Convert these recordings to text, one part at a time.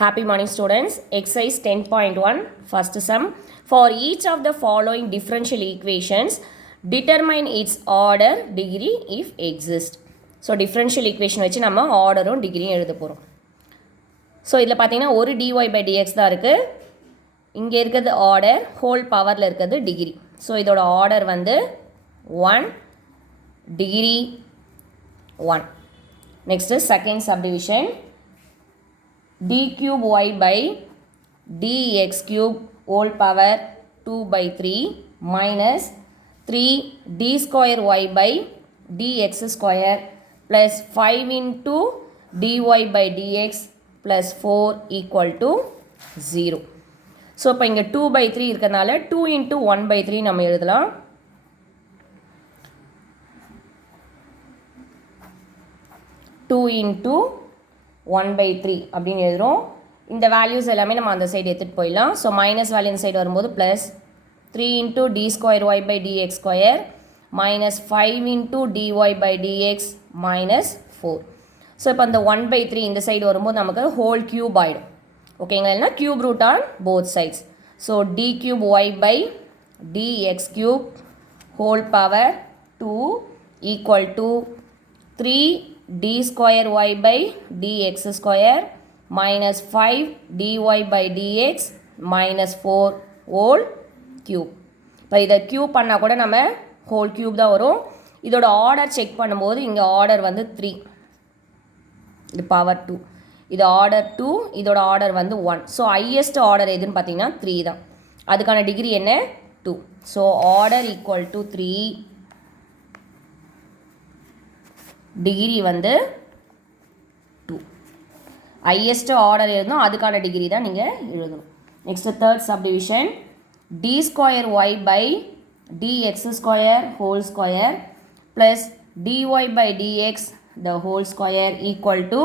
Happy morning students. Exercise 10.1 first sum. For each of the following differential equations, determine its order degree if exist. So differential equation வச்சு நம்ம ஆர்டரும் டிகிரியும் எழுத போகிறோம். So இதில் பார்த்தீங்கன்னா ஒரு dy by dx தான் இருக்குது. இங்கே இருக்கிறது ஆர்டர், ஹோல் பவரில் இருக்கிறது டிகிரி. ஸோ இதோட ஆர்டர் வந்து 1, degree 1. Next second subdivision d cube y by dx cube whole power 2 by 3 minus 3 d square y by dx square plus 5 into dy by dx plus 4 equal to 0. So இப்போ இங்கே 2 by 3 இருக்கிறதுனால 2 into 1 by 3 நம்ம எழுதலாம். Two into 1 by 3 அப்படின்னு எழுதுகிறோம். இந்த values எல்லாமே நம்ம அந்த சைடு எடுத்துகிட்டு போயிடலாம். ஸோ மைனஸ் வேல்யூ இந்த சைடு வரும்போது plus 3 into d square y by dx square minus 5 into dy by dx minus 4. So இப்போ அந்த 1 by 3 இந்த சைடு வரும்போது நமக்கு ஹோல் கியூப் ஆகிடும். ஓகேங்களா? இல்லைனா cube root on both sides. So d cube y by dx cube whole power 2 equal to 3 d square y by dx square minus 5 dy by dx minus 4 whole cube. இப்போ இதை cube பண்ணால் கூட நம்ம whole cube தான் வரும். இதோட order check பண்ணும்போது இங்கே ஆர்டர் வந்து 3, இது பவர் 2, இது ஆர்டர் 2, இதோட ஆர்டர் வந்து 1. ஸோ ஹையஸ்ட் ஆர்டர் எதுன்னு பார்த்தீங்கன்னா 3 தான். அதுக்கான டிகிரி என்ன? 2. So order equal to 3, degree வந்து 2. ஹையஸ்ட் ஆர்டர் எழுதணும், அதுக்கான டிகிரி தான் நீங்கள் எழுதணும். Next third subdivision d square y by dx square whole square plus dy by dx the whole square equal to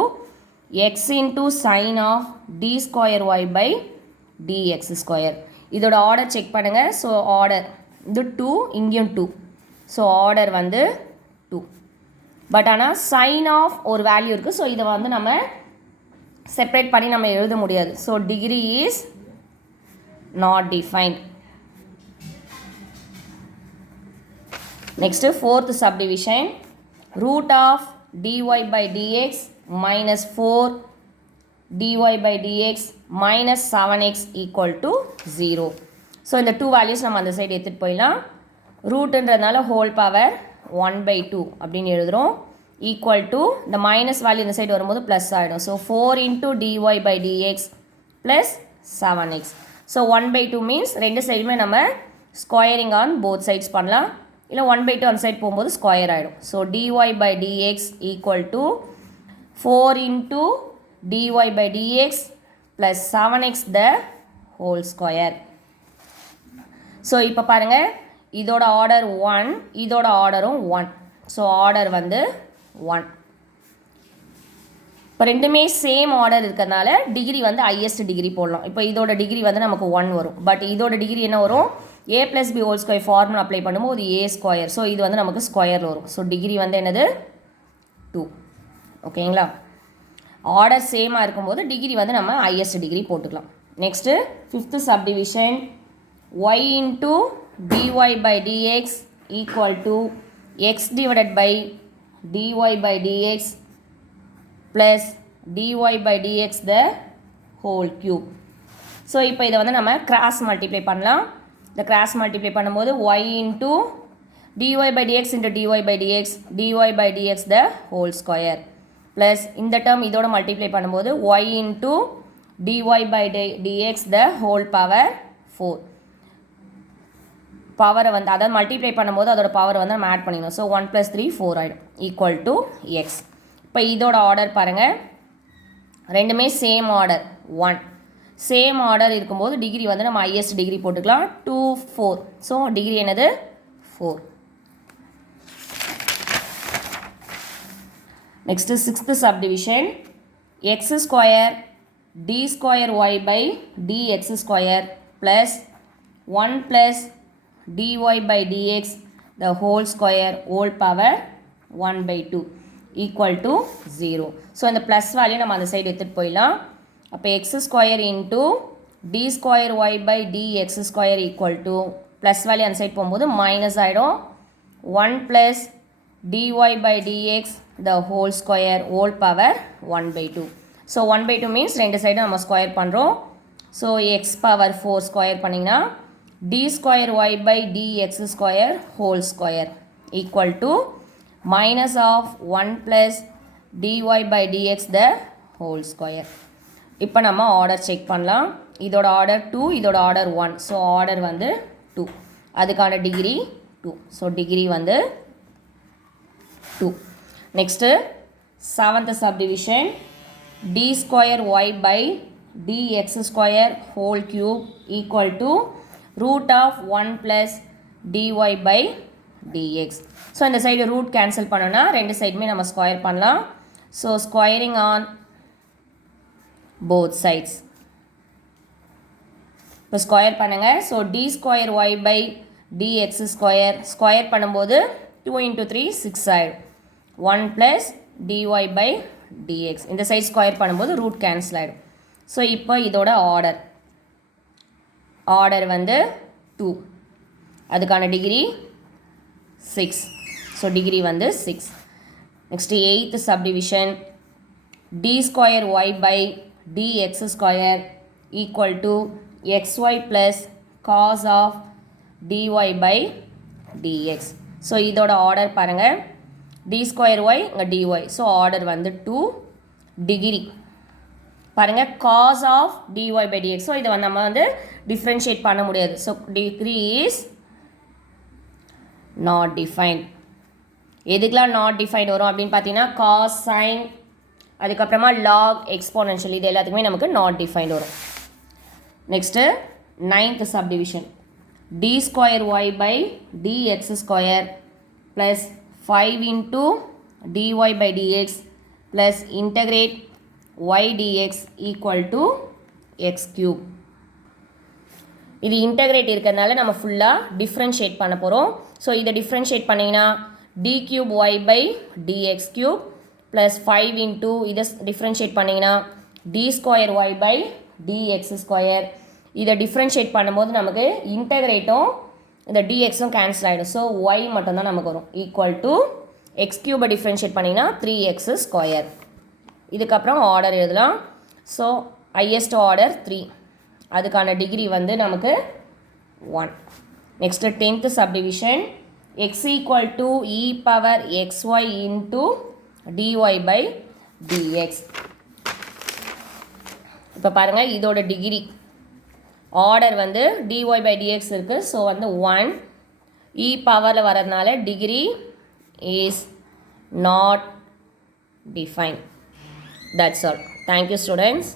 x into sin of d square y by dx square. இதோட order check பண்ணுங்கள். So order இது 2, இங்கேயும் 2. So order வந்து 2. But ஆனால் sine of ஒரு value இருக்குது. So இதை வந்து நம்ம செப்பரேட் பண்ணி நம்ம எழுத முடியாது. So degree is not defined. Next fourth subdivision root of dy by dx minus 4 dy by dx minus 7x equal to 0. So இந்த 2 வேல்யூஸ் நம்ம அந்த சைடு எடுத்துகிட்டு போயிடலாம். ரூட்டுன்றதுனால ஹோல் பவர் 1 by 2 அப்படின்னு எழுதுகிறோம். ஈக்குவல் டு இந்த மைனஸ் வேல்யூ இந்த side வரும்போது ப்ளஸ் ஆகிடும். So 4 into dy by dx plus 7x. So 1 by 2 means ரெண்டு சைடுமே நம்ம ஸ்கொயரிங் ஆன் போத் சைட்ஸ் பண்ணலாம். இல்லை 1 by 2 அந்த சைட் போகும்போது ஸ்கொயர் ஆகிடும். So dy by dx equal to 4 into dy by dx plus 7x the whole square. So இப்போ பாருங்கள், இதோட ஆர்டர் 1, இதோட ஆர்டரும் 1. ஸோ ஆர்டர் வந்து 1. இப்போ ரெண்டுமே சேம் ஆர்டர் இருக்கிறதுனால டிகிரி வந்து ஹையஸ்ட் டிகிரி போடலாம். இப்போ இதோட டிகிரி வந்து நமக்கு 1 வரும். பட் இதோட டிகிரி என்ன வரும்? a + b whole square formula apply பண்ணும்போது a ஸ்கொயர். ஸோ இது வந்து நமக்கு ஸ்கொயரில் வரும். ஸோ டிகிரி வந்து என்னது? 2. ஓகேங்களா? ஆர்டர் சேமாக இருக்கும்போது டிகிரி வந்து நம்ம ஹையஸ்ட் டிகிரி போட்டுக்கலாம். Next fifth subdivision y into dy by dx equal to x divided by dy by dx plus dy by dx the whole cube. So இப்போ இதை வந்து நம்ம கிராஸ் மல்டிப்ளை பண்ணலாம். இந்த கிராஸ் மல்டிப்ளை பண்ணும்போது y into dy by dx into dy by dx dy by dx the whole square plus இந்த term இதோட multiply பண்ணும்போது y into dy by dx the whole power 4. பவரை வந்து அதாவது மல்டிப்ளை பண்ணும்போது அதோட பவர் வந்து நம்ம ஆட் பண்ணிக்கணும். ஸோ 1 + 3 4 ஆகிடும். Equal to X. இப்போ இதோட ஆர்டர் பாருங்கள், ரெண்டுமே சேம் ஆர்டர் 1. சேம் ஆர்டர் இருக்கும்போது டிகிரி வந்து நம்ம ஹையஸ்ட் டிகிரி போட்டுக்கலாம். 2 4. ஸோ டிகிரி என்னது? 4. Next sixth subdivision X square D square Y by dx square plus 1 + dy by dx the whole square whole power 1 by 2 equal to 0. So இந்த plus value நம்ம அந்த side எடுத்துகிட்டு போயிடலாம். அப்போ X square into D square Y by dx square equal to plus value அந்த side போகும்போது minus ஆகிடும் 1 plus dy by dx the whole square whole power 1 by 2. So 1 by 2 means ரெண்டு side நம்ம ஸ்கொயர் பண்ணுறோம். So X power 4 square பண்ணிங்கன்னா D square Y by dx square whole square equal to minus of 1 plus D Y by D X the whole square. இப்போ நம்ம order check பண்ணலாம். இதோட order 2, இதோட order 1. So order வந்து 2, அதுக்கான டிகிரி 2. ஸோ டிகிரி வந்து 2. Next, 7th subdivision, d square y by dx square whole cube equal to root of 1 plus dy by dx. So, இந்த side root cancel பண்ணனா ரெண்டு சைடுமே நம்ம ஸ்கொயர் பண்ணலாம். So, squaring on both sides. இப்போ square பண்ணுங்க. So, d square y by dx square square பண்ணும்போது 2 into 3 6 ஆயிடும். 1 plus dy by dx. இந்த சைட் ஸ்கொயர் பண்ணும்போது ரூட் கேன்சல் ஆகிடும். ஸோ இப்போ இதோட ஆர்டர் வந்து 2, அதுக்கான டிகிரி 6. ஸோ டிகிரி வந்து 6. Next 8th subdivision, d square Y by dx square equal to xy plus cos of dy by dx. So இதோட order பாருங்கள், d ஸ்கொயர் ஒய் இங்கே dy. ஸோ ஆர்டர் வந்து 2, degree பாருங்கள் cos of dy by dx. So இதை வந்து நம்ம வந்து differentiate பண்ண முடியாது. So degree is not defined. எதுக்கெலாம் நாட் டிஃபைன்ட் வரும் அப்படின்னு பார்த்தீங்கன்னா காஸ், சைன், அதுக்கப்புறமா லாக், எக்ஸ்போனென்ஷியல், இது எல்லாத்துக்குமே நமக்கு நாட் டிஃபைன்ட் வரும். Next 9th subdivision, d square Y by dx square plus 5 into dy by dx plus integrate y dx equal to x cube. இது இன்டகிரேட் இருக்கிறதுனால நம்ம ஃபுல்லாக டிஃப்ரென்ஷியேட் பண்ண போகிறோம். ஸோ இதை டிஃப்ரென்ஷியேட் பண்ணிங்கன்னா d cube y by dx cube plus 5 into இதை differentiate பண்ணிங்கன்னா d square y by dx square. இதை டிஃப்ரென்ஷியேட் பண்ணும்போது நமக்கு இன்டகிரேட்டும் இந்த dxும் கேன்சல் ஆகிடும். ஸோ y மட்டும்தான் நமக்கு வரும். ஈக்குவல் டு எக்ஸ் கியூபை டிஃப்ரென்ஷியேட் பண்ணிங்கன்னா 3x ஸ்கொயர். இதுக்கப்புறம் ஆர்டர் எழுதலாம். ஸோ ஹையஸ்ட் ஆர்டர் 3, அதுக்கான டிகிரி வந்து நமக்கு 1. Next 10th subdivision, X equal to E power xy into dy by dx. இப்போ பாருங்கள் இதோட டிகிரி ஆர்டர் வந்து dy by dx இருக்குது. ஸோ வந்து 1, இ பவரில் வரதுனால degree is not define. That's all. Thank you, students.